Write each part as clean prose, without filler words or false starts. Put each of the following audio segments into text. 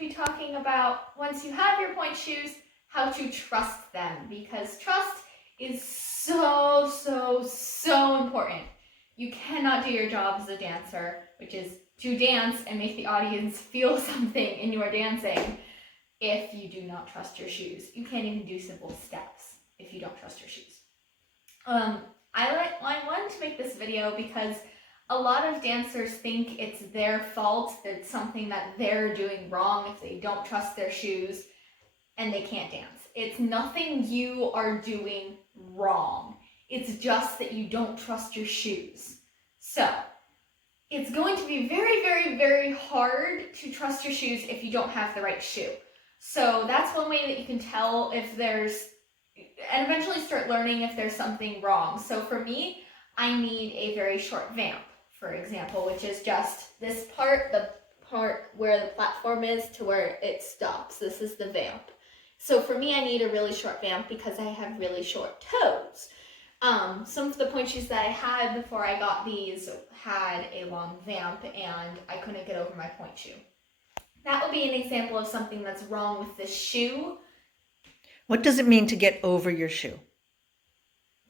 be talking about, once you have your pointe shoes, how to trust them, because trust is so important. You cannot do your job as a dancer, which is to dance and make the audience feel something in your dancing, if you do not trust your shoes. You can't even do simple steps if you don't trust your shoes. I wanted to make this video because a lot of dancers think it's their fault, that it's something that they're doing wrong if they don't trust their shoes and they can't dance. It's nothing you are doing wrong. It's just that you don't trust your shoes. So, it's going to be very hard to trust your shoes if you don't have the right shoe. So that's one way that you can tell if there's, and eventually start learning if there's something wrong. So for me, I need a very short vamp, for example, which is just this part, the part where the platform is to where it stops. This is the vamp. So for me, I need a really short vamp because I have really short toes. Some of the pointe shoes that I had before I got these had a long vamp and I couldn't get over my pointe shoe. That would be an example of something that's wrong with the shoe. What does it mean to get over your shoe?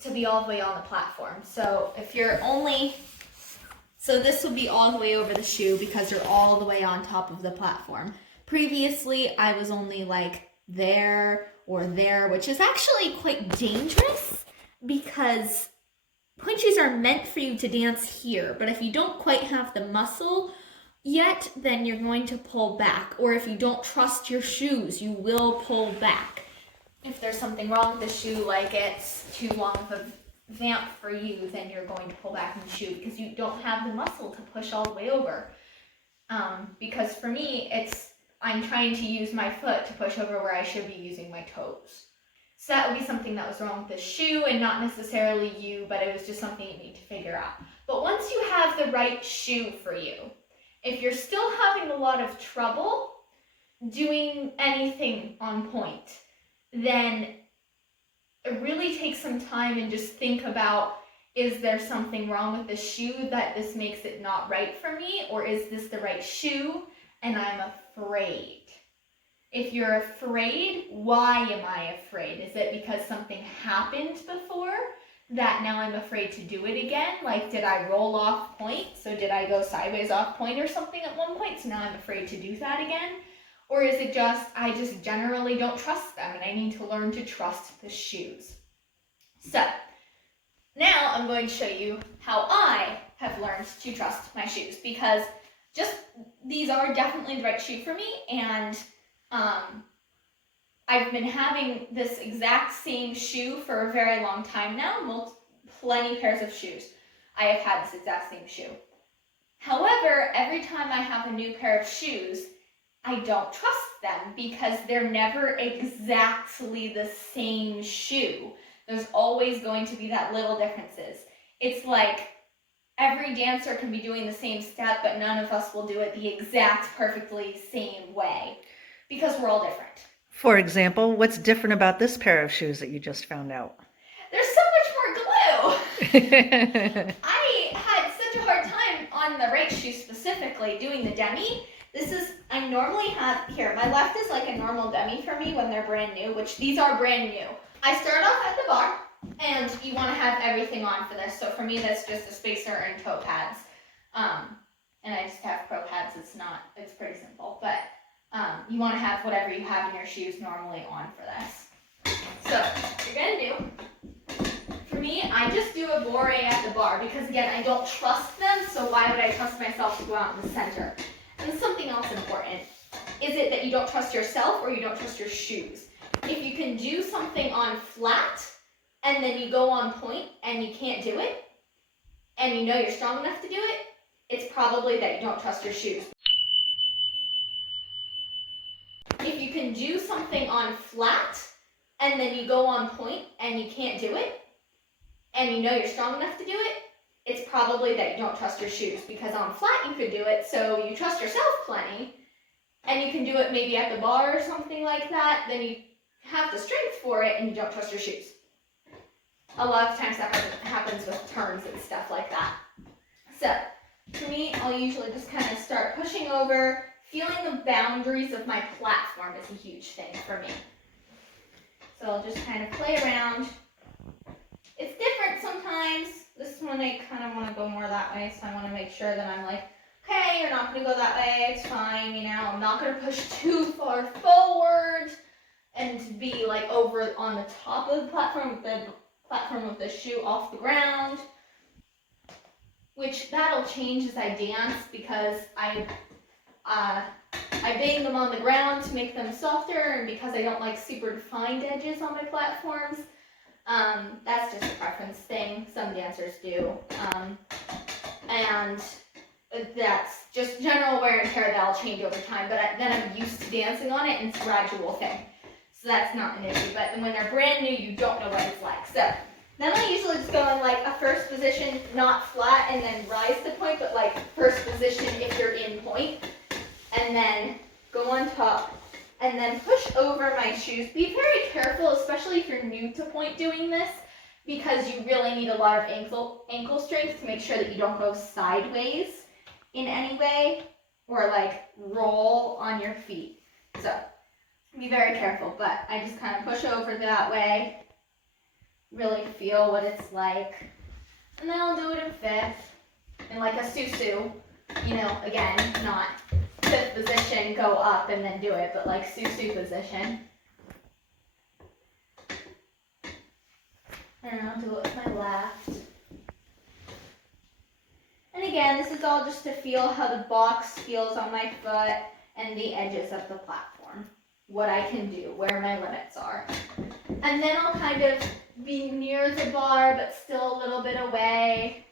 To be all the way on the platform. So if you're only, so this will be all the way over the shoe because you're all the way on top of the platform. Previously, I was only like there or there, which is actually quite dangerous because pointe shoes are meant for you to dance here, but if you don't quite have the muscle yet, then you're going to pull back. Or if you don't trust your shoes, you will pull back. If there's something wrong with the shoe, like it's too long of a vamp for you, then you're going to pull back in the shoe because you don't have the muscle to push all the way over. Because for me, I'm trying to use my foot to push over where I should be using my toes. So that would be something that was wrong with the shoe and not necessarily you, but it was just something you need to figure out. But once you have the right shoe for you, if you're still having a lot of trouble doing anything on pointe, then really take some time and just think about, is there something wrong with the shoe that this makes it not right for me? Or is this the right shoe and I'm afraid? If you're afraid, why am I afraid? Is it because something happened before that now I'm afraid to do it again? Like, did I roll off pointe? So did I go sideways off pointe or something at one point? So now I'm afraid to do that again? Or is it just, I just generally don't trust them and I need to learn to trust the shoes? So, now I'm going to show you how I have learned to trust my shoes, because just these are definitely the right shoe for me, and I've been having this exact same shoe for a very long time now, plenty pairs of shoes. I have had this exact same shoe. However, every time I have a new pair of shoes, I don't trust them because they're never exactly the same shoe. There's always going to be that little differences. It's like every dancer can be doing the same step, but none of us will do it the exact perfectly same way because we're all different. For example, what's different about this pair of shoes that you just found out? There's so much more glue. I had such a hard time on the right shoe specifically doing the demi. I normally have, here, my left is like a normal demi for me when they're brand new, which these are brand new. I start off at the bar, and you want to have everything on for this. So for me, that's just a spacer and toe pads. And I just have pro pads. It's pretty simple, but you want to have whatever you have in your shoes normally on for this. So what you're gonna do, for me, I just do a bourrée at the bar because again, I don't trust them, so why would I trust myself to go out in the center? And something else important, is it that you don't trust yourself or you don't trust your shoes? If you can do something on flat and then you go on pointe and you can't do it, and you know you're strong enough to do it, it's probably that you don't trust your shoes. If you can do something on flat and then you go on pointe and you can't do it, and you know you're strong enough to do it, it's probably that you don't trust your shoes, because on flat you could do it, so you trust yourself plenty, and you can do it maybe at the bar or something like that, then you have the strength for it and you don't trust your shoes. A lot of times that happens with turns and stuff like that. So, for me, I'll usually just kind of start pushing over, feeling the boundaries of my platform is a huge thing for me. So I'll just kind of play around. It's different sometimes. This one I kind of want to go more that way, so I want to make sure that I'm like, okay, you're not going to go that way, it's fine, you know. I'm not going to push too far forward and be like over on the top of the platform with the shoe off the ground. Which that'll change as I dance because I bang them on the ground to make them softer, and because I don't like super defined edges on my platforms. That's just a preference thing. Some dancers do. And that's just general wear and tear that'll change over time, but then I'm used to dancing on it and it's a gradual thing. So that's not an issue, but when they're brand new, you don't know what it's like. So then I usually just go in like a first position, not flat and then rise to point, but like first position if you're in point, and then go on top and then push over my shoes. Be very careful, especially if you're new to point doing this, because you really need a lot of ankle strength to make sure that you don't go sideways in any way or like roll on your feet. So be very careful, but I just kind of push over that way, really feel what it's like, and then I'll do it in fifth, in like a susu, you know, again, not fifth position, go up and then do it, but like susu position. And I'll do it with my left. And again, this is all just to feel how the box feels on my foot and the edges of the platform. What I can do, where my limits are. And then I'll kind of be near the bar, but still a little bit away.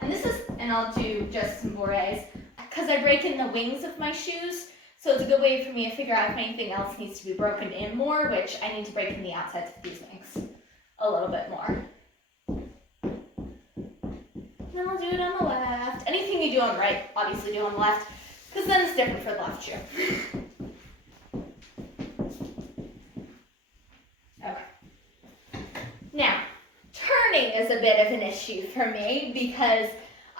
And I'll do just some bourrées, because I break in the wings of my shoes, so it's a good way for me to figure out if anything else needs to be broken in more, which I need to break in the outsides of these wings a little bit more. Then I'll do it on the left. Anything you do on the right, obviously do on the left, because then it's different for the left shoe. Okay. Now, turning is a bit of an issue for me because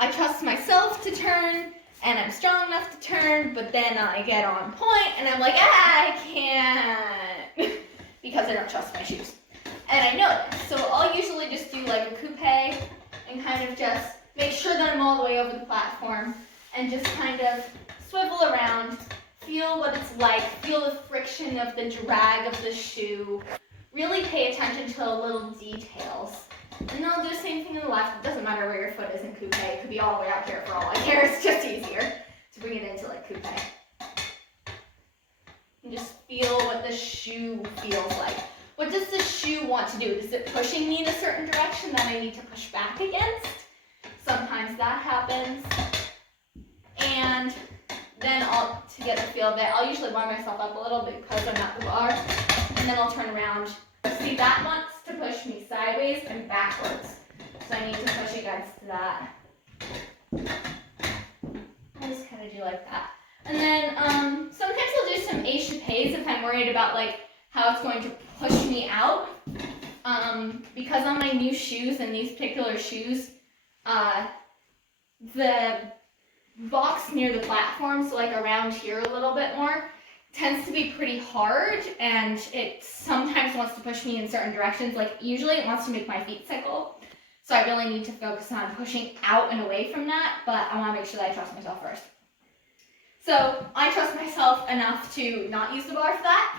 I trust myself to turn and I'm strong enough to turn, but then I get on point and I'm like, I can't, because I don't trust my shoes. And I know this, so I'll usually just do like a coupe and kind of just make sure that I'm all the way over the platform and just kind of swivel around, feel what it's like, feel the friction of the drag of the shoe, really pay attention to the little details. And then I'll do the same thing on the left. It doesn't matter where your foot is in coupe. It could be all the way out here for all I care. It's just easier to bring it into like coupe. And just feel what the shoe feels like. What does the shoe want to do? Is it pushing me in a certain direction that I need to push back against? Sometimes that happens. And then to get the feel of it, I'll usually warm myself up a little bit because I'm at the bar. And then I'll turn around. See, that wants to push me sideways and backwards. So I need to push against that. I just kind of do like that. And then sometimes I'll do some échappés if I'm worried about like how it's going to push me out. Because on my new shoes and these particular shoes, the box near the platform, so like around here a little bit more, tends to be pretty hard, and it sometimes wants to push me in certain directions. Like usually it wants to make my feet sickle, so I really need to focus on pushing out and away from that, but I want to make sure that I trust myself first. So I trust myself enough to not use the bar for that.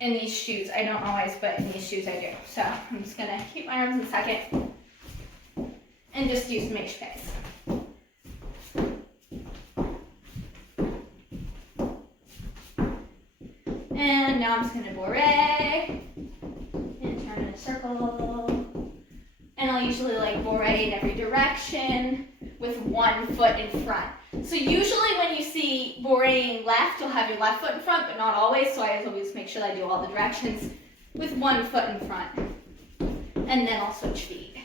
In these shoes, I don't always, but in these shoes I do. So I'm just gonna keep my arms in second and just do some échappés. And now I'm just going to bourrée and turn in a circle. And I'll usually like bourrée in every direction with one foot in front. So usually when you see bourréing left, you'll have your left foot in front, but not always. So I always make sure that I do all the directions with one foot in front. And then I'll switch feet.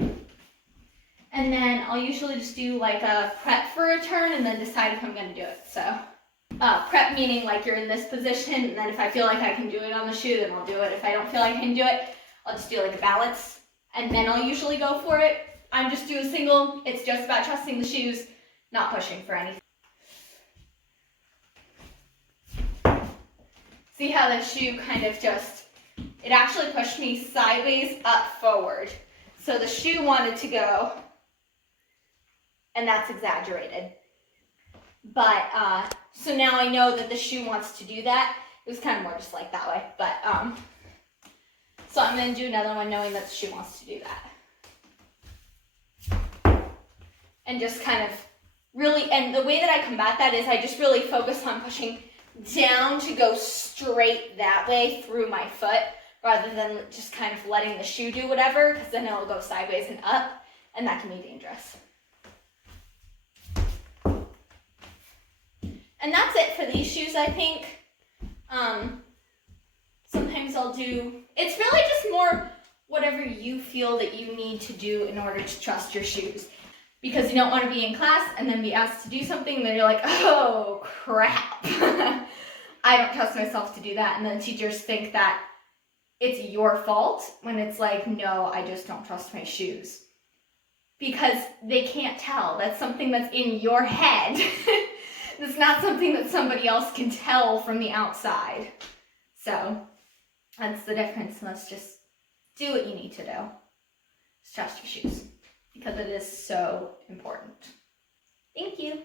And then I'll usually just do like a prep for a turn and then decide if I'm going to do it. So prep meaning like you're in this position, and then if I feel like I can do it on the shoe, then I'll do it. If I don't feel like I can do it, I'll just do like a balance, and then I'll usually go for it. I'm just doing single. It's just about trusting the shoes, not pushing for anything. See how the shoe kind of just, it actually pushed me sideways up forward. So the shoe wanted to go, and that's exaggerated. But, so now I know that the shoe wants to do that. It was kind of more just like that way. But, so I'm going to do another one knowing that the shoe wants to do that. And just kind of really, and the way that I combat that is I just really focus on pushing down to go straight that way through my foot rather than just kind of letting the shoe do whatever, because then it'll go sideways and up, and that can be dangerous. And that's it for these shoes, I think. Sometimes I'll do, it's really just more whatever you feel that you need to do in order to trust your shoes. Because you don't want to be in class and then be asked to do something, and then you're like, oh, crap. I don't trust myself to do that. And then teachers think that it's your fault when it's like, no, I just don't trust my shoes. Because they can't tell. That's something that's in your head. It's not something that somebody else can tell from the outside. So that's the difference. Let's just do what you need to do. Just trust your shoes, because it is so important. Thank you.